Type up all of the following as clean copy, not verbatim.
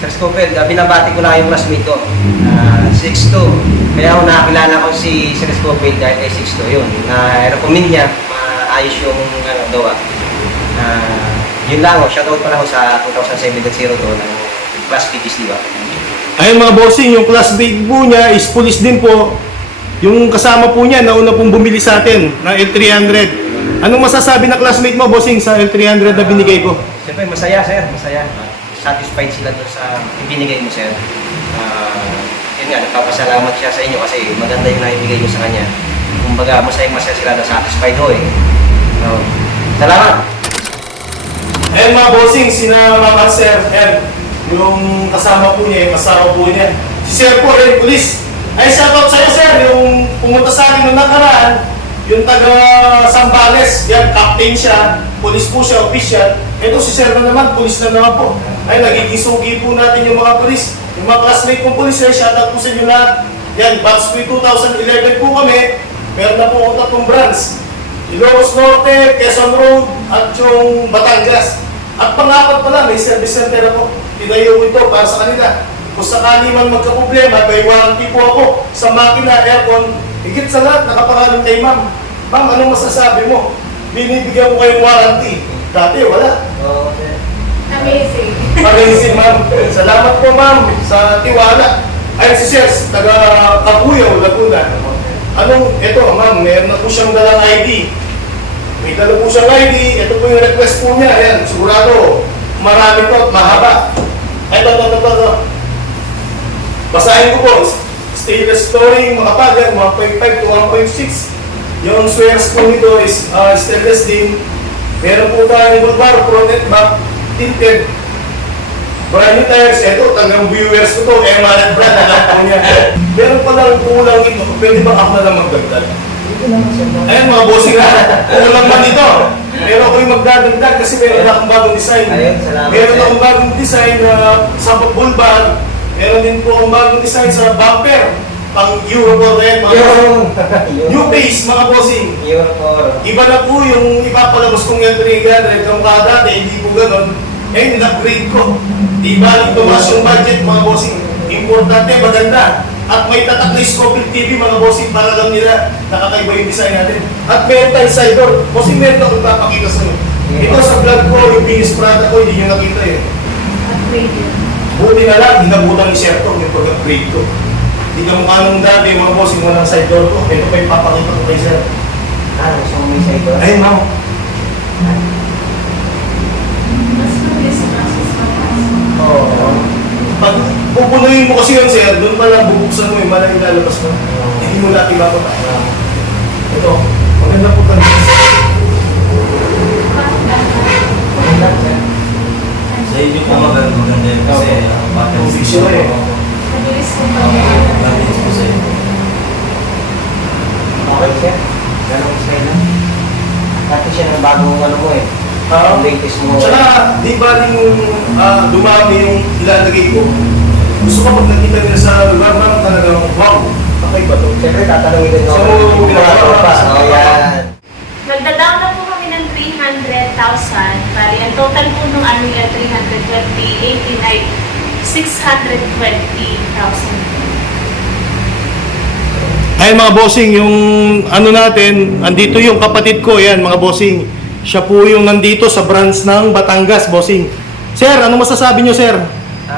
Sir Scopel, binabati ko lang yung classmate ko. 6'2". Kaya ako nakakilala ko si Sir Scopel dahil kay 6'2". Yun, na-recommend niya, maayos yung gawa. Yun lang, shoutout pala ako sa 2007.0 doon ng class PGs, di ba? Ayun mga bossing, yung classmate po niya is police din po. Yung kasama po niya, nauna pong bumili sa atin ng L300. Anong masasabi na classmate mo, bossing, sa L300 na binigay ko? Siyempre, masaya, sir. Masaya. Satisfied sila doon sa ibinigay mo, sir. Yun nga, nagpapasalamat siya sa inyo kasi maganda yung naibigay mo sa kanya. Kumbaga, masaya sila na satisfied ho eh. Salamat! Ayun mga bossing, sina Mama Sir M, yung kasama po niya, yung kasama po niya. Si Sir po rin, police. Ay, shoutout sa'yo, sir, yung pumunta sa akin nung nakaraan, yung taga Sambales, yan, captain siya, police po siya, official. Ito si Sir na naman, police na naman po. Ay, nagiging sugi po natin yung mga police. Yung mga classmate kong police, shoutout po sa inyo lahat. Yan, batch po 2011 po kami, meron na po akong 3 branch. Ilocos Norte, Quezon Road, at yung Batangas. At pang-apat pala, may service center ako. Tinayo ko ito para sa kanila. Kung sakali man magka-problema, may warranty po ako sa makina, aircon. Higit sa lahat, nakapangalan kay ma'am. Ma'am, anong masasabi mo? Binibigyan ko kayong warranty. Dati, wala. Amazing. Amazing, ma'am. Salamat po, ma'am, sa tiwala. Ayun si Sir, taga Kabuyaw, Laguna. Anong, ito, ma'am, meron na po siyang dalang ID. May dala po siyang ID. Ito po yung request po niya. Ayan, sigurado, marami to at mahaba. Ito. Basahin ko po. Stainless flooring, makapal yan, 1.5 to 1.6. Yung swears po nito is stainless din. Meron po tayong bulbar, fronted back, tinted. Brand new tires, ito, tagang viewers ko to, Emerald brand, alam po niya. Meron pa lang kulang ito, pwede ba ako na lang magdagdag? Ayan mga bossing na, kulang man ito. Pero ako yung magdadagdag kasi meron na akong bagong design. Meron na akong bagong design na sa bulbar. Meron din po akong bagong design sa bumper. Pang Euro 4 yan, mga new face mga bossing. Iba na po yung ipapalabas kong L300 kamukha dati, hindi po ganon. Eh, in-upgrade ko. Di ba, tumaas yung budget mga bossing. Importante, maganda. At may tatak na Scopel TV mga bossing para lang nila nakakaiba yung design natin. At meron tayong side door. Bossing, meron akong papakita sa inyo. Ito sa vlog ko, yung finished product ko, hindi nyo nakita eh. Upgrade yun. Buti na lang, hinabutang i-share ko yung pag-upgrade ko. Hindi ka mukha nung dati mga bossing walang side door ko. Ito pa yung papakita ko kay sir. Gusto mo may side door? Ayun, ma'am. Mas mabilis ang process mo. Oo. Pag pupunuin mo kasi yun, sir, doon pa lang bubuksan mo yung malang ilalabas mo. Hindi mo natin mapapa. Ito, maganda po ka. Sa inyo po maganda yun kasi bakit Official eh. Mabilis mo bakit po sa inyo. Okay, sir. Ganong style lang. Dati siya ng bagong ano mo eh. Ang latest mo. Tsaka, di ba yung dumami yung ilalagay ko? Gusto ko pag nakita nila sa lugar, ma'am, talagang wow, okay ba to? Siyempre, tatanungin din ako. So, pinagawa pa. sa Oh, yan. Nagda-down na po kami ng 300,000. Bali, ang total po nung ano yung 320, 18 ay 620,000. Ayun mga bossing, yung ano natin, andito yung kapatid ko, yan mga bossing. Siya po yung nandito sa branch ng Batangas, bossing. Sir, ano masasabi nyo, sir?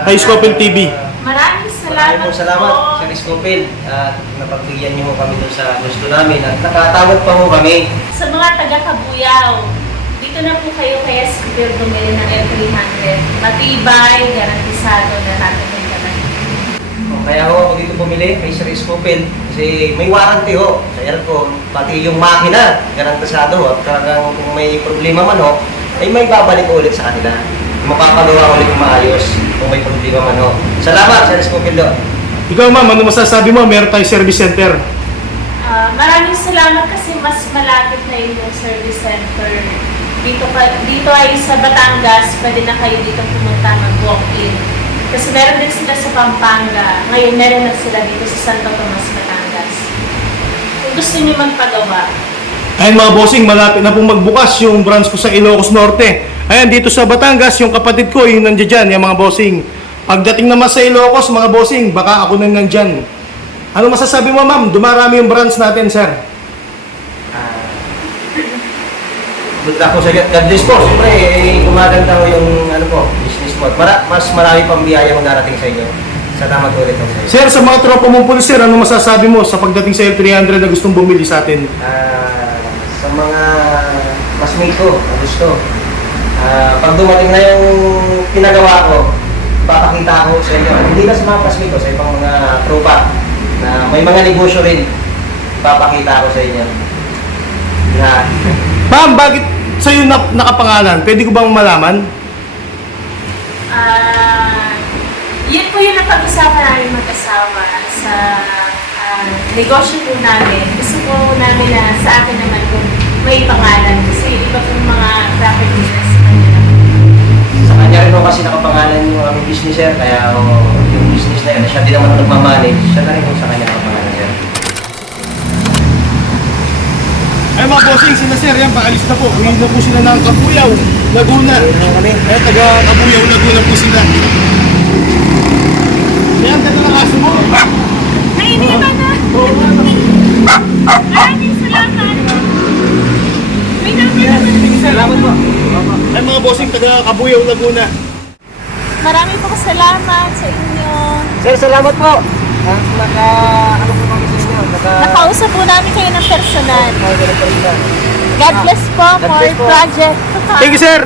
Kay Scopel TV. Maraming salamat Maraming salamat, po. Sir Scopel. At napagbigyan niyo kami doon sa gusto namin. At nakatawag pa ho kami. Sa mga taga-Kabuyaw, dito na po kayo kaya Scopel bumili ng L300. Matibay, garantisado na natin yung ganan. Kaya ho ako dito bumili kay Sir Scopel. Kasi may warranty ho sa aircon. Pati yung makina, garantisado ho. At talagang kung may problema man ho, ay may babalik ulit sa kanila. Mapapagawa ulit kung maayos kung may problema man ho. Salamat, Sir Scopel do. Ikaw ma'am, ano masasabi mo? Meron tayong service center. Maraming salamat kasi mas malapit na yung service center. Dito ay sa Batangas, pwede na kayo dito pumunta mag-walk-in. Kasi meron din sila sa Pampanga. Ngayon meron na sila dito sa Santo Tomas, Batangas. Kung gusto niyo magpagawa. Ayun mga bossing, malapit na pong magbukas yung branch ko sa Ilocos Norte. Ayan, dito sa Batangas, yung kapatid ko, yung nandiyan dyan, yung mga bossing. Pagdating naman sa Ilocos, mga bossing, baka ako nang nandyan. Ano masasabi mo, ma'am? Dumarami yung branch natin, sir. Good luck po sa God bless po. Siyempre, gumaganda ko yung ano po, business mo. Mas marami pang biyaya mong darating sa inyo. Sa tamang ulit po sa inyo. Sir, sa mga tropa mong pulis, sir, ano masasabi mo sa pagdating sa L300 na gustong bumili sa atin? Sa mga classmate ko na gusto, pag dumating na yung pinagawa ko, papakita ko sa inyo. Hindi na sa mga classmate ko, sa ibang mga tropa na may mga negosyo rin, papakita ko sa inyo. Na, Ma'am, bakit sa'yo nakapangalan? Pwede ko bang malaman? Yun po yung napag-usapan namin mag-asawa sa negosyo po namin. Gusto po namin na sa akin naman kung may pangalan. Kasi iba pong mga traffic business sa kanila. sa kanya rin po kasi nakapangalan yung aming business sir, kaya yung business na yun, siya din naman ang nagmamanage, siya na rin po sa kanya nakapangalan sir. Ay mga bossing, sila sir, yan, paalis na po. Uwi na po sila ng Kabuyaw, Laguna. Ay, taga Kabuyaw, Laguna po sila. Ayan, ganda ng aso mo. Nainiwan na! Maraming salamat! May naman. Salamat po. Ay mga bossing, taga Kabuyaw, Laguna. Maraming po salamat sa inyo. Sir, salamat po. Ano po kami sa inyo? Nakausap po namin kayo ng personal. Naka- God bless po God for bless po. project. Thank you, sir.